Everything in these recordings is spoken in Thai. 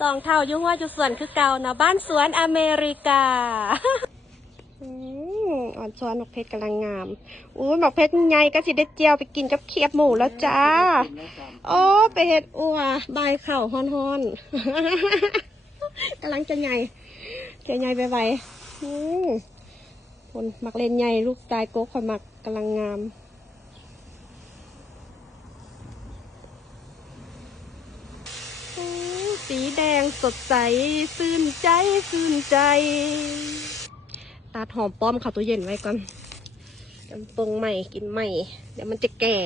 สองเท่ายุ่งว่าอยู่สวนคือเก่านะบ้านสวนอเมริกาอ่อนช้อนหมกเพชรกำลังงามอู้หมกเพชรใหญ่ก็สิได้เจียวไปกินกับเขียบหมูแล้วจ้าโอ้ไปเห็ดอัวใบเข่าฮ้อนๆกำลังจะใหญ่ไปไวคนหมักเลนใหญ่ลูกตายโก๊กคอยหมักกำลังงามสีแดงสดใสซื่นใจตัดหอมป้อมเข้าตู้เย็นไว้ก่อนจำปงใหม่กินใหม่เดี๋ยวมันจะแก่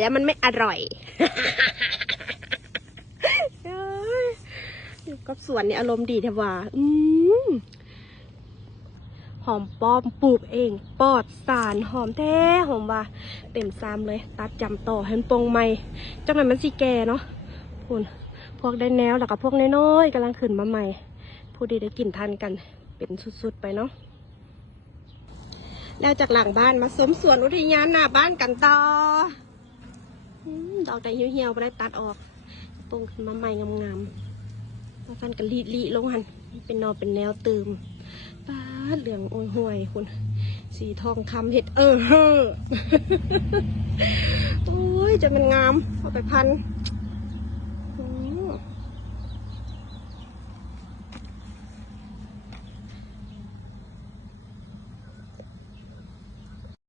แล้วมันไม่อร่อยอยู่กับสวนนี่อารมณ์ดีแท้ว่าหอมป้อมปลูกเองปลอดสารหอมแท้หอมว่าเต็มซ้ำเลยตัดจำต่อให้ปงใหม่จังไหนมันสิแก่เนาะคุณพวกได้แนวแล้วก็พวกน้อยๆกำลังขึ้นมาใหม่ผู้ดีได้กินทันกันเป็นสุดๆไปเนาะแล้วจากหลังบ้านมาสมสวนอุทยานหน้าบ้านกันต่อดอกแต่เหี่ยวๆไปได้ตัดออกปงขึ้นมาใหม่งามๆมาฟันกันลีลงหันเป็นนอเป็นแนวเติมป้าเหลืองโอ้ยห่วยคุณสีทองคำเห็ดโอ้ยจะมันงามเอาไปพัน